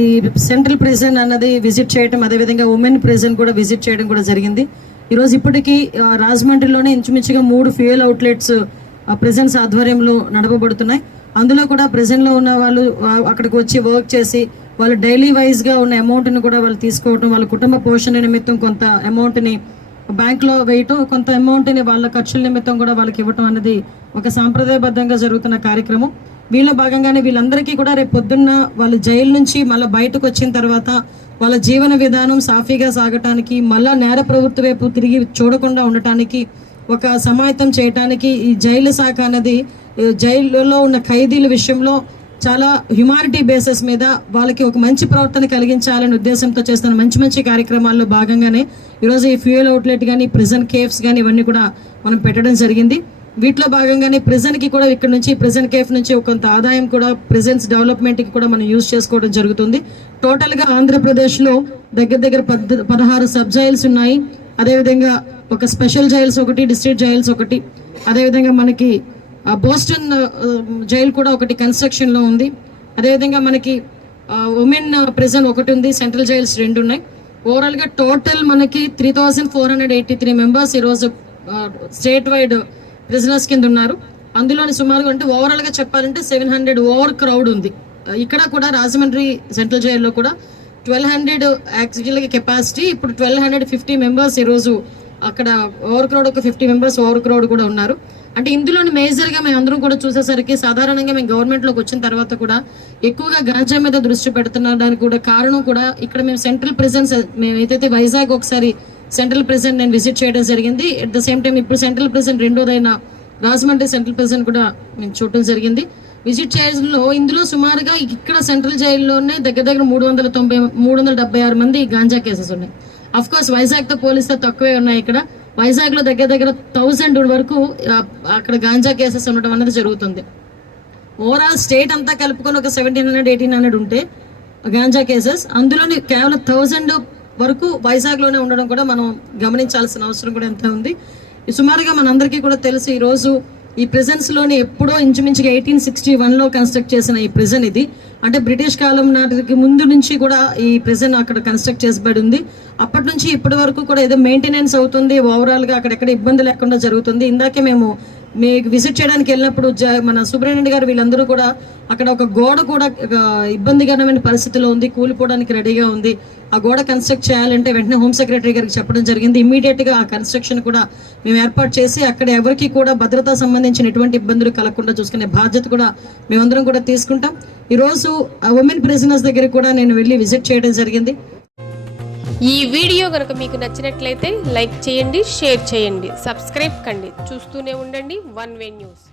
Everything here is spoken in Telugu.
ఈ సెంట్రల్ ప్రిజన్ అన్నది విజిట్ చేయడం, అదేవిధంగా ఉమెన్ ప్రిజన్ కూడా విజిట్ చేయడం కూడా జరిగింది. ఈరోజు ఇప్పటికీ రాజమండ్రిలోనే ఇంచుమించుగా 3 ఫ్యూయల్ అవుట్లెట్స్ ప్రిజన్స్ ఆధ్వర్యంలో నడపబడుతున్నాయి. అందులో కూడా ప్రిజన్లో ఉన్న వాళ్ళు అక్కడికి వచ్చి వర్క్ చేసి వాళ్ళు డైలీ వైజ్గా ఉన్న అమౌంట్ని కూడా వాళ్ళు తీసుకోవటం, వాళ్ళ కుటుంబ పోషణ నిమిత్తం కొంత అమౌంట్ని బ్యాంక్లో వేయటం, కొంత అమౌంట్ని వాళ్ళ ఖర్చుల నిమిత్తం కూడా వాళ్ళకి ఇవ్వటం అనేది ఒక సాంప్రదాయబద్ధంగా జరుగుతున్న కార్యక్రమం. వీళ్ళ భాగంగానే వీళ్ళందరికీ కూడా రేపు పొద్దున్న వాళ్ళ జైలు నుంచి మళ్ళీ బయటకు వచ్చిన తర్వాత వాళ్ళ జీవన విధానం సాఫీగా సాగటానికి, మళ్ళా నేర ప్రవృత్తి వైపు తిరిగి చూడకుండా ఉండటానికి, ఒక సమాయత్తం చేయటానికి ఈ జైలు శాఖ అనేది జైలులో ఉన్న ఖైదీల విషయంలో చాలా హ్యుమానిటీ బేసిస్ మీద వాళ్ళకి ఒక మంచి ప్రవర్తన కలిగించాలనే ఉద్దేశంతో చేస్తున్న మంచి మంచి కార్యక్రమాల్లో భాగంగానే ఈరోజు ఈ ఫ్యూయల్ అవుట్లెట్ కానీ ప్రిజన్ కేఫ్స్ కానీ ఇవన్నీ కూడా మనం పెట్టడం జరిగింది. వీటిలో భాగంగానే ప్రిజన్కి కూడా ఇక్కడ నుంచి ప్రిజన్ కేఫ్ నుంచి కొంత ఆదాయం కూడా ప్రిజన్స్ డెవలప్మెంట్కి కూడా మనం యూజ్ చేసుకోవడం జరుగుతుంది. టోటల్గా ఆంధ్రప్రదేశ్లో దగ్గర 16 సబ్ జైల్స్ ఉన్నాయి. అదేవిధంగా ఒక స్పెషల్ జైల్స్ ఒకటి, డిస్ట్రిక్ట్ జైల్స్ ఒకటి, అదేవిధంగా మనకి బోస్టన్ జైల్ కూడా ఒకటి కన్స్ట్రక్షన్లో ఉంది. అదేవిధంగా మనకి ఉమెన్ ప్రిజన్ ఒకటి ఉంది, సెంట్రల్ జైల్స్ 2 ఉన్నాయి. ఓవరాల్గా టోటల్ మనకి 3483 మెంబర్స్ ఈరోజు స్టేట్ వైడ్ ప్రిజనర్స్ కింద ఉన్నారు. అందులోని సుమారుగా అంటే ఓవరాల్గా చెప్పాలంటే 700 ఓవర్ క్రౌడ్ ఉంది. ఇక్కడ కూడా రాజమండ్రి సెంట్రల్ జైల్లో కూడా 1200 యాక్చువల్గా కెపాసిటీ, ఇప్పుడు 1250 మెంబర్స్ ఈరోజు అక్కడ ఓవర్ క్రౌడ్, ఒక 50 మెంబర్స్ ఓవర్ క్రౌడ్ కూడా ఉన్నారు. అంటే ఇందులోని మేజర్గా మేము అందరం కూడా చూసేసరికి సాధారణంగా మేము గవర్నమెంట్లోకి వచ్చిన తర్వాత కూడా ఎక్కువగా గాంజా మీద దృష్టి పెడుతున్నడానికి కూడా కారణం కూడా ఇక్కడ మేము సెంట్రల్ ప్రిజన్స్, మేము ఏదైతే వైజాగ్ ఒకసారి సెంట్రల్ ప్రిజన్ నేను విజిట్ చేయడం జరిగింది. అట్ ద సేమ్ టైం ఇప్పుడు సెంట్రల్ ప్రిజన్ రెండోదైన రాజమండ్రి సెంట్రల్ ప్రిజన్ కూడా మేము చూడటం జరిగింది. విజిట్ చేయడంలో ఇందులో సుమారుగా ఇక్కడ సెంట్రల్ జైల్లోనే దగ్గర 376 మంది గాంజా కేసెస్ ఉన్నాయి. అఫ్ కోర్స్ వైజాగ్తో పోలిస్తే తక్కువే ఉన్నాయి. ఇక్కడ వైజాగ్లో దగ్గర 1000 వరకు అక్కడ గాంజా కేసెస్ ఉండడం అనేది జరుగుతుంది. ఓవరాల్ స్టేట్ అంతా కలుపుకొని ఒక 1700-1800 ఉంటే గాంజా కేసెస్, అందులోని కేవలం 1000 వరకు వైజాగ్లోనే ఉండడం కూడా మనం గమనించాల్సిన అవసరం కూడా ఎంత ఉంది. సుమారుగా మనందరికీ కూడా తెలుసు, ఈరోజు ఈ ప్రిజన్స్లోని ఎప్పుడో ఇంచుమించుగా 1861లో కన్స్ట్రక్ట్ చేసిన ఈ ప్రిజన్ ఇది. అంటే బ్రిటిష్ కాలం నాటికి ముందు నుంచి కూడా ఈ ప్రిజన్ అక్కడ కన్స్ట్రక్ట్ చేసబడి ఉంది. అప్పటి నుంచి ఇప్పటి వరకు కూడా ఏదో మెయింటెనెన్స్ అవుతుంది, ఓవరాల్గా అక్కడెక్కడ ఇబ్బంది లేకుండా జరుగుతుంది. ఇందాకే మేము మీకు విజిట్ చేయడానికి వెళ్ళినప్పుడు మన సుబ్రహ్మణ్య గారు వీళ్ళందరూ కూడా అక్కడ ఒక గోడ కూడా ఇబ్బందికరమైన పరిస్థితిలో ఉంది, కూలిపోవడానికి రెడీగా ఉంది. ఆ గోడ కన్స్ట్రక్ట్ చేయాలంటే వెంటనే హోమ్ సెక్రటరీ గారికి చెప్పడం జరిగింది. ఇమ్మీడియట్గా ఆ కన్స్ట్రక్షన్ కూడా మేము ఏర్పాటు చేసి అక్కడ ఎవరికి కూడా భద్రతా సంబంధించిన ఎటువంటి ఇబ్బందులు కలగకుండా చూసుకునే బాధ్యత కూడా మేమందరం కూడా తీసుకుంటాం. ఈరోజు ఉమెన్ ప్రిజనర్స్ దగ్గర కూడా నేను వెళ్ళి విజిట్ చేయడం జరిగింది. ఈ వీడియో కనుక మీకు నచ్చినట్లయితే లైక్ చేయండి, షేర్ చేయండి, సబ్స్క్రైబ్ కండి. చూస్తూనే ఉండండి వన్ వే న్యూస్.